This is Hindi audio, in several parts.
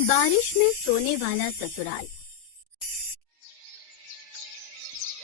बारिश में सोने वाला ससुराल।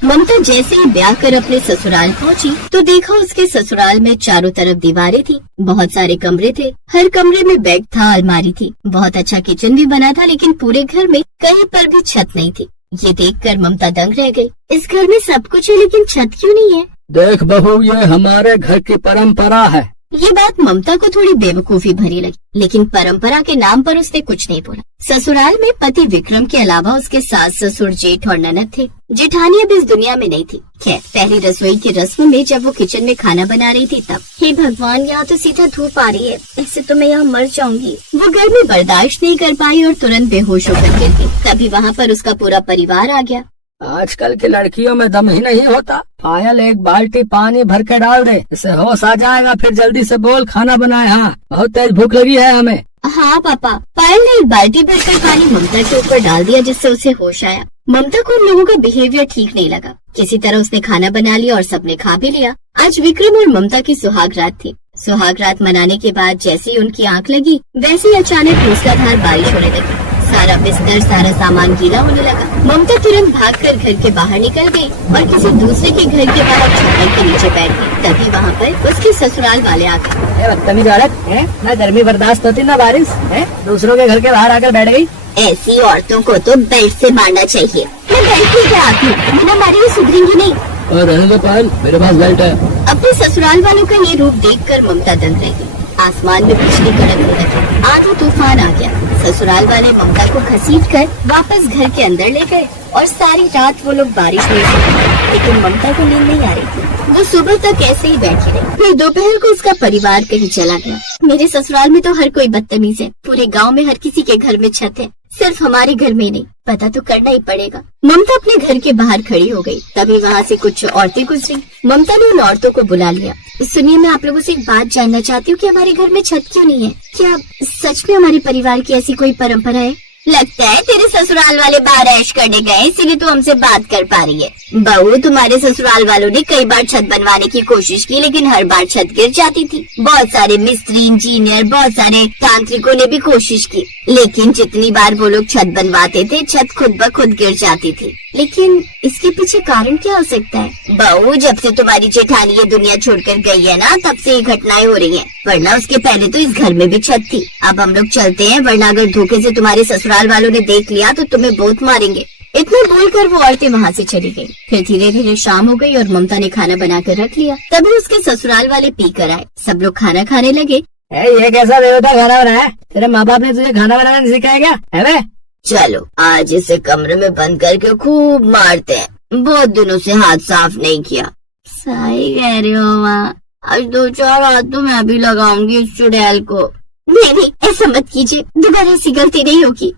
ममता जैसे ही ब्याह कर अपने ससुराल पहुंची तो देखा उसके ससुराल में चारों तरफ दीवारें थी, बहुत सारे कमरे थे, हर कमरे में बेड था, अलमारी थी, बहुत अच्छा किचन भी बना था, लेकिन पूरे घर में कहीं पर भी छत नहीं थी। ये देखकर ममता दंग रह गई। इस घर में सब कुछ है लेकिन छत क्यों नहीं है? देख बहू, ये हमारे घर की परंपरा है। ये बात ममता को थोड़ी बेवकूफी भरी लगी, लेकिन परंपरा के नाम पर उसने कुछ नहीं बोला। ससुराल में पति विक्रम के अलावा उसके सास, ससुर, जेठ और ननद थे। जेठानी अब इस दुनिया में नहीं थी। खैर, पहली रसोई की रस्म में जब वो किचन में खाना बना रही थी तब, हे भगवान, यहाँ तो सीधा धूप आ रही है, इससे तो मैं यहाँ मर जाऊंगी। वो गर्मी बर्दाश्त नहीं कर पाई और तुरंत बेहोश होकर गिर गई। तभी वहाँ पर उसका पूरा परिवार आ गया। आजकल की लड़कियों में दम ही नहीं होता। पायल, एक बाल्टी पानी भर के डाल दे, इससे होश आ जाएगा। फिर जल्दी से बोल, खाना बनाए। हाँ, बहुत तेज भूख लगी है हमें। हाँ पापा। पायल ने एक बाल्टी भरकर पानी ममता के ऊपर डाल दिया, जिससे उसे होश आया। ममता को उन लोगों का बिहेवियर ठीक नहीं लगा। किसी तरह उसने खाना बना लिया और सबने खा भी लिया। आज विक्रम और ममता की सुहाग रात थी। सुहाग रात मनाने के बाद जैसे ही उनकी आंख लगी, वैसे ही अचानक मूसलाधार बारिश होने लगी। सारा बिस्तर, सारा सामान गीला होने लगा। ममता तुरंत भागकर घर के बाहर निकल गई और किसी दूसरे के घर के बाहर छप्पर के नीचे बैठ गई। तभी वहाँ पर उसके ससुराल वाले आ गए। बदतमीज औरत है, ना गर्मी बर्दाश्त होती ना बारिश है, दूसरों के घर के बाहर आकर बैठ गई। ऐसी औरतों को तो बेल्ट से मारना चाहिए। मैं बेल्ट लेके आती हूँ, बिना मारे वो सुधरेंगी नहीं। रहने दो पायल, मेरे पास बेल्ट है। अपने ससुराल वालों का ये रूप देखकर ममता दंग रह गई। आसमान में बिजली कड़कने लगी, आंधी तूफान आ गया। ससुराल वाले ममता को घसीटकर वापस घर के अंदर ले गए और सारी रात वो लोग बारिश में सोए। लेकिन ममता को नींद नहीं आ रही थी। वो सुबह तक ऐसे ही बैठी रही। फिर दोपहर को उसका परिवार कहीं चला गया। मेरे ससुराल में तो हर कोई बदतमीज है। पूरे गांव में हर किसी के घर में छत है, सिर्फ हमारे घर में नहीं। पता तो करना ही पड़ेगा। ममता अपने घर के बाहर खड़ी हो गई। तभी वहाँ से कुछ औरतें गुजरी। ममता ने उन औरतों को बुला लिया। सुनिए, मैं आप लोगों से एक बात जानना चाहती हूँ कि हमारे घर में छत क्यों नहीं है? क्या सच में हमारे परिवार की ऐसी कोई परंपरा है? लगता है तेरे ससुराल वाले बाहर ऐश करने गए, इसीलिए तू हमसे बात कर पा रही है। बहू, तुम्हारे ससुराल वालों ने कई बार छत बनवाने की कोशिश की, लेकिन हर बार छत गिर जाती थी। बहुत सारे मिस्त्री, इंजीनियर, बहुत सारे तांत्रिकों ने भी कोशिश की, लेकिन जितनी बार वो लोग छत बनवाते थे, छत खुद ब खुद गिर जाती थी। लेकिन इसके पीछे कारण क्या हो सकता है? बहू, जब से तुम्हारी जेठानी ये दुनिया छोड़कर गई है ना, तब से ये घटनाएं हो रही हैं। वरना उसके पहले तो इस घर में भी छत थी। अब हम लोग चलते हैं, वरना अगर धोखे से तुम्हारे ससुराल वालों ने देख लिया तो तुम्हें बहुत मारेंगे। इतना बोलकर वो औरतें वहाँ से चली गई। फिर धीरे धीरे शाम हो गई और ममता ने खाना बनाकर रख लिया। तभी उसके ससुराल वाले पी कर आए। सब लोग खाना खाने लगे। ये कैसा बेवता खाना बनाया है? तेरे माँ बाप ने तुझे खाना बनाना नहीं सिखाया क्या? है बे? चलो आज इसे कमरे में बंद करके खूब मारते हैं। बहुत दिनों से हाथ साफ नहीं किया। सही कह रही हो माँ, आज 2-4 हाथ तो मैं भी लगाऊंगी इस चुड़ैल को। नहीं, ऐसा मत कीजिए, दोबारा ऐसी गलती नहीं होगी।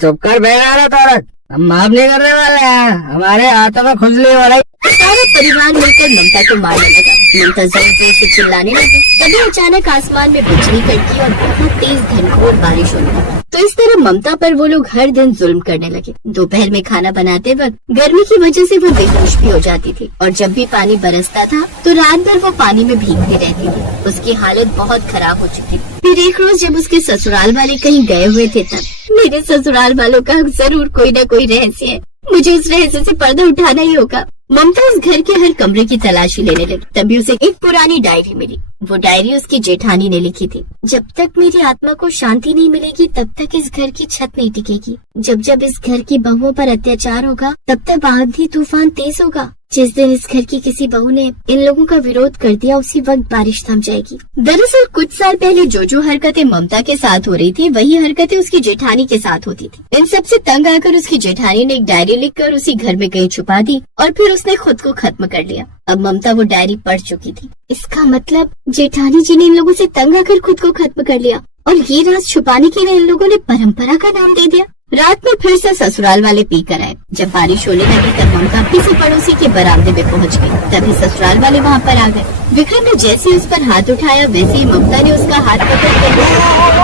चुप कर बेगाना औरत, हम माफ नहीं करने वाले हैं। हमारे हाथों में खुजली हो रही। सारा परिवार मिलकर ममता को मारने लगा। ममता जोर जोर से चिल्लाने लगी। तभी अचानक आसमान में बिजली कड़की और बहुत तेज घनघोर बारिश होने लगी। तो इस तरह ममता पर वो लोग हर दिन जुल्म करने लगे। दोपहर में खाना बनाते वक्त गर्मी की वजह से वो बेहोश भी हो जाती थी और जब भी पानी बरसता था तो रात भर वो पानी में भीगती रहती थी। उसकी हालत बहुत खराब हो चुकी थी। फिर एक रोज जब उसके ससुराल वाले कहीं गए हुए थे तब मेरे ससुराल वालों का जरूर कोई न कोई रहस्य है। मुझे उस रहस्य से पर्दा उठाना ही होगा। ममता उस घर के हर कमरे की तलाशी लेने लगी। तभी उसे एक पुरानी डायरी मिली। वो डायरी उसकी जेठानी ने लिखी थी। जब तक मेरी आत्मा को शांति नहीं मिलेगी तब तक इस घर की छत नहीं टिकेगी। जब जब इस घर की बहुओं पर अत्याचार होगा तब तक आंधी तूफान तेज होगा। जिस दिन इस घर की किसी बहू ने इन लोगों का विरोध कर दिया, उसी वक्त बारिश थम जाएगी। दरअसल कुछ साल पहले जो हरकतें ममता के साथ हो रही थी, वही हरकतें उसकी जेठानी के साथ होती थी। इन सबसे तंग आकर उसकी जेठानी ने एक डायरी लिखकर उसी घर में कहीं छुपा दी और फिर उसने खुद को खत्म कर लिया। अब ममता वो डायरी पढ़ चुकी थी। इसका मतलब जेठानी जी ने इन लोगों से तंग आकर खुद को खत्म कर लिया और ये राज छुपाने के लिए इन लोगों ने परंपरा का नाम दे दिया। रात में फिर से ससुराल वाले पी कर आए। जब बारिश होने लगी तब ममता किसी पड़ोसी के बरामदे में पहुंच गई। तभी ससुराल वाले वहाँ पर आ गए। विक्रम ने जैसे उस पर हाथ उठाया, वैसे ही ममता ने उसका हाथ पकड़ कर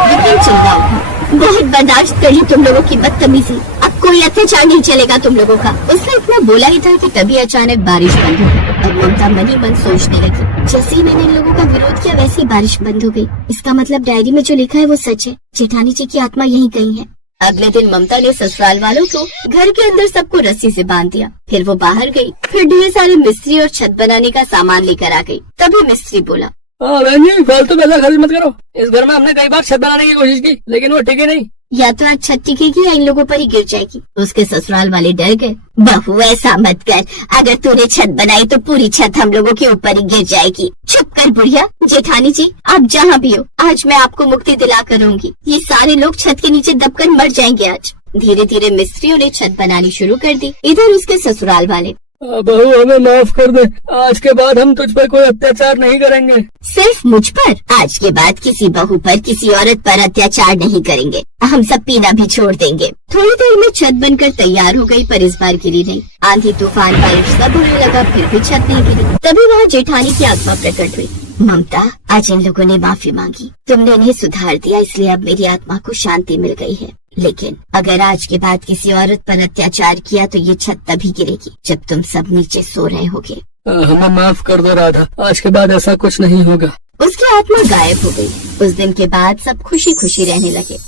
विक्रम चिल्ला उठा, बहुत बर्दाश्त कर ली तुम लोगों की बदतमीजी, अब कोई अत्याचार नहीं चलेगा तुम लोगों का। उसने इतना बोला ही था कि तभी अचानक बारिश बंद हो गई। अब ममता मन ही मन सोचने लगी, जैसे ही मैंने इन लोगों का विरोध किया वैसे ही बारिश बंद हो गई। इसका मतलब डायरी में जो लिखा है वो सच है। जेठानी जी की आत्मा यहीं कहीं है। अगले दिन ममता ने ससुराल वालों को घर के अंदर सबको रस्सी से बांध दिया। फिर वो बाहर गई, फिर ढेर सारे मिस्त्री और छत बनाने का सामान लेकर आ गई। तभी मिस्त्री बोला, बहन जी फालतू पैसा खर्च मत करो। इस घर में हमने कई बार छत बनाने की कोशिश की लेकिन वो टिके नहीं। या तो आज छत टिकेगी या इन लोगों पर ही गिर जाएगी। उसके ससुराल वाले डर गए। बहू ऐसा मत कर, अगर तूने छत बनाई तो पूरी छत हम लोगों के ऊपर ही गिर जाएगी। चुप कर बुढ़िया। जेठानी जी आप जहाँ भी हो, आज मैं आपको मुक्ति दिला कर रहूंगी। ये सारे लोग छत के नीचे दबकर मर जाएंगे आज। धीरे धीरे मिस्त्रियों ने छत बनानी शुरू कर दी। इधर उसके ससुराल वाले, बहू हमें माफ कर दे, आज के बाद हम तुझ पर कोई अत्याचार नहीं करेंगे। सिर्फ मुझ पर? आज के बाद किसी बहू पर, किसी औरत पर अत्याचार नहीं करेंगे। हम सब पीना भी छोड़ देंगे। थोड़ी देर में छत बनकर तैयार हो गई, पर इस बार गिरी नहीं। आंधी तूफान बारिश सब होने लगा, फिर भी छत नहीं गिरी। तभी वहाँ जेठानी की आत्मा प्रकट हुई। ममता, आज इन लोगों ने माफी मांगी, तुमने इन्हें सुधार दिया, इसलिए अब मेरी आत्मा को शांति मिल गई है। लेकिन अगर आज के बाद किसी औरत पर अत्याचार किया तो ये छत तभी गिरेगी जब तुम सब नीचे सो रहे होगे। हमें माफ कर दो राधा, आज के बाद ऐसा कुछ नहीं होगा। उसकी आत्मा गायब हो गई। उस दिन के बाद सब खुशी खुशी रहने लगे।